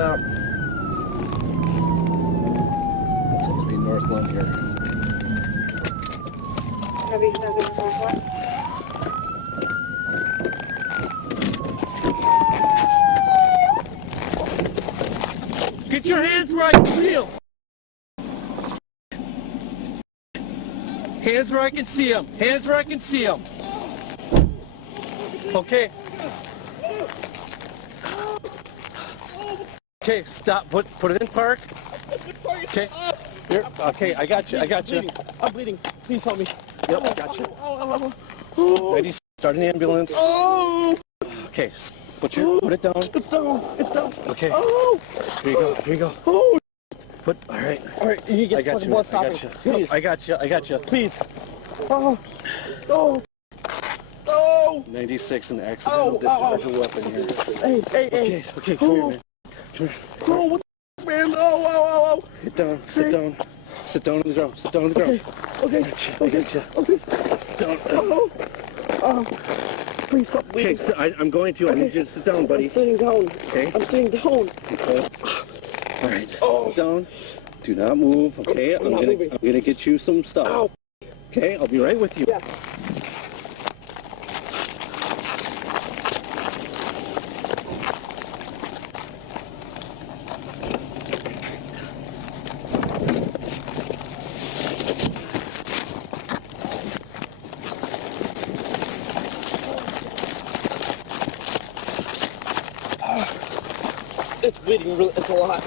stop. That seems to be Northland here. Heavy, Northland. Get your hands where I can see them. Hands where I can see them. Hands where I can see them. Okay. Okay, stop. Put it in park. Okay. Here. Okay, I got you. I got you. I'm bleeding. Please help me. Yep, I got you. Ready? Start an ambulance. Oh! Okay, put it down. It's down. It's down. Okay. Oh! Here you go. Here you go. Oh! All right. All right. You get the blood stopping. Please. I got you. I got you. Please. Oh! Oh! Oh! 96 and accidental discharge of weapon here. Hey! Hey! Okay. Come here, man. Come here. Oh! What the man? Oh! Sit down. Sit down. Sit down on the ground. Sit down on the ground. Okay. I got you. Okay. Sit down. Oh! Please stop bleeding. Okay, I'm going to. I need you to sit down, buddy. I'm sitting down. Okay. I'm sitting down. Okay. All right. Sit down. Do not move. Okay. I'm gonna get you some stuff. Ow. Okay. I'll be right with you. Yeah. It's bleeding really, it's a lot.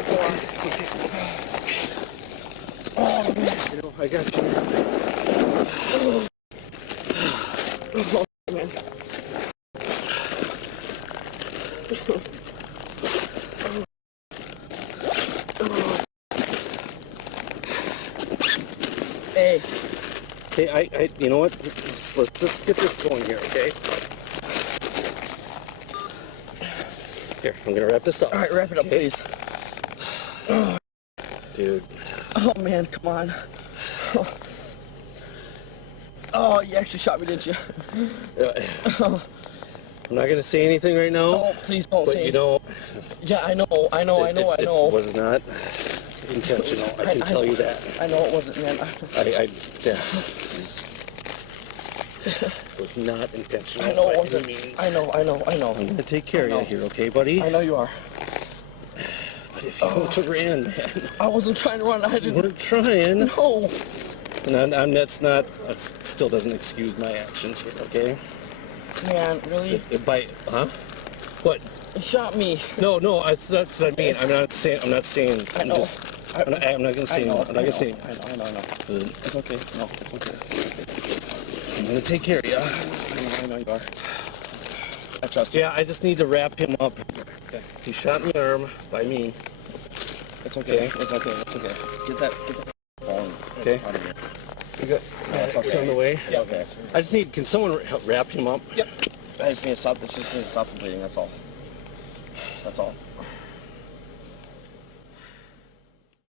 Oh, man. You know, I got you. Oh, man. Hey. Okay, you know what? Let's just get this going here, okay? Here, I'm gonna wrap this up. All right, wrap it up, please. Oh. Dude. Oh, man, come on. Oh, you actually shot me, didn't you? I'm not gonna say anything right now. Oh, please don't say. But you know. Yeah, I know. It was not intentional. I can tell you that. I know it wasn't, man. Yeah. It was not intentional. I know it wasn't. Means. I know. I'm gonna take care of you here, okay, buddy? I know you are. But if you want to run, man. I wasn't trying to run. I didn't. You weren't trying. No. And that's not. That still doesn't excuse my actions here, okay? Man, really? Huh? What? You shot me. No. That's what I mean. I'm not saying. I know. I'm not gonna say. I'm not gonna say. I know. It's okay. No, it's okay. I'm gonna take care of you. I know you are. I trust you. Yeah, I just need to wrap him up. Okay. He shot in the arm by me. It's okay. It's okay. Get that phone out of here. You got it's okay. on the way? Yeah, okay. I just need, can someone wrap him up? Yep. I just need to stop the bleeding, that's all. That's all.